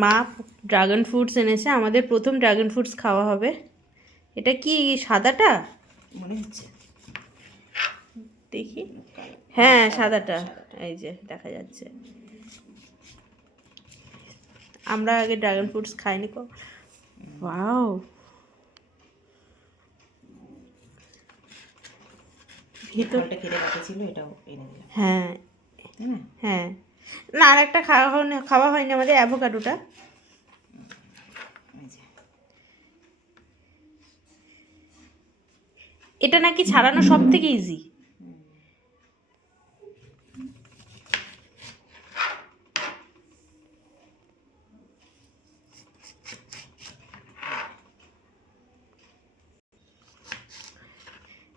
মা dragon fruits এনেছে, আমাদের প্রথম ড্রাগন ফ্রুটস খাওয়া হবে। এটা কি সাদাটা মনে হচ্ছে? দেখি। হ্যাঁ সাদাটা, এই যে দেখা যাচ্ছে। আমরা আগে ড্রাগন ফ্রুটস খাইনি কো। ওয়াও, ভিতরটা কেটে রাখা ছিল, এটাও এনে দিলাম। হ্যাঁ হ্যাঁ হ্যাঁ, না আর একটা খাওয়া হয়নি আমাদের, অ্যাভোকাডোটা। এটা নাকি ছাড়ানো সব থেকে ইজি।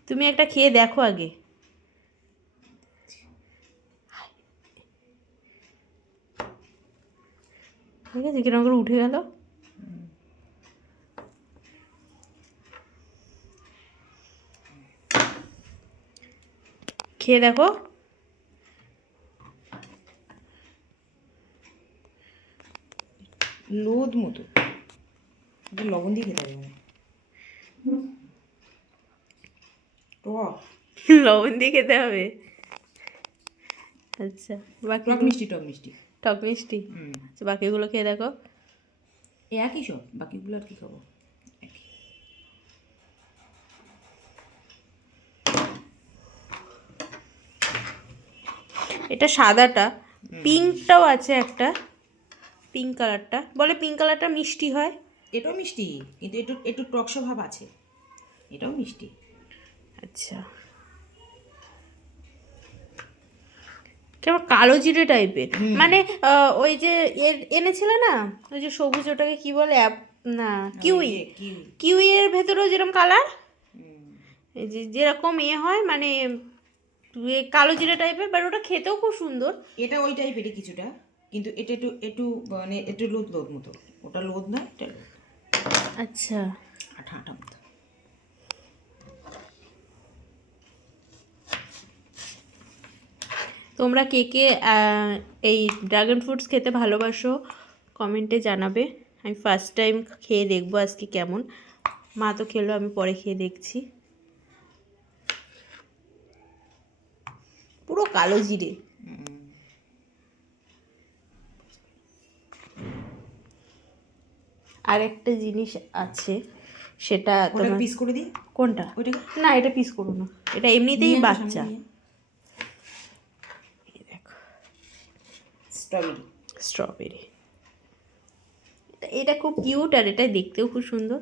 তুমি একটা খেয়ে দেখো আগে। ঠিক আছে, কিরকম করে উঠে গেল। খেয়ে দেখো। লোদ মতো, লবণ দিয়ে খেতে হবে। লবণ দিয়ে খেতে হবে। আচ্ছা, বাকি টক মিষ্টি, টক মিষ্টি, টক মিষ্টি। আচ্ছা, বাকিগুলো খেয়ে দেখো। একই সব, বাকিগুলো আর কি খাবো। এটা সাদাটা, পিঙ্কটাও আছে একটা, পিঙ্ক কালারটা। বলে পিঙ্ক কালারটা মিষ্টি হয়। এটাও মিষ্টি, কিন্তু একটু একটু টকসা ভাব আছে। এটাও মিষ্টি। আচ্ছা, কেমন কালো জিরে টাইপের, মানে ওই যে এনেছিল না, ওই যে সবুজ, ওটাকে কি বলে, না কিউই, কিউই এর ভেতরেও যেরকম কালার, এই যে যেরকম হয়, মানে কালো জিরে টাইপের, বাট ওটা খেতেও খুব সুন্দর। এটা ওই টাইপেরই কিছুটা, কিন্তু এটা একটু একটু মানে একটু লোদ লোদ মতো। ওটা লোদ না, এটা লোদ। আচ্ছা, আঠা আঠা মতো। তোমরা কে কে এই ড্রাগন ফ্রুটস খেতে ভালোবাসো কমেন্টে জানাবে। আমি ফার্স্ট টাইম খেয়ে দেখবো আজকে কেমন। মা তো খেলো, আমি পরে খেয়ে দেখছি। পুরো কালো জিরে। আর একটা জিনিস আছে, সেটা তোমার পিস করে দিই। কোনটা? ওইটা না, এটা পিস করো না, এটা এমনিতেই বাচ্চা। দেখো, স্ট্রবেরি। স্ট্রবেরি, এটা খুব কিউট, আর এটা দেখতেও খুব সুন্দর।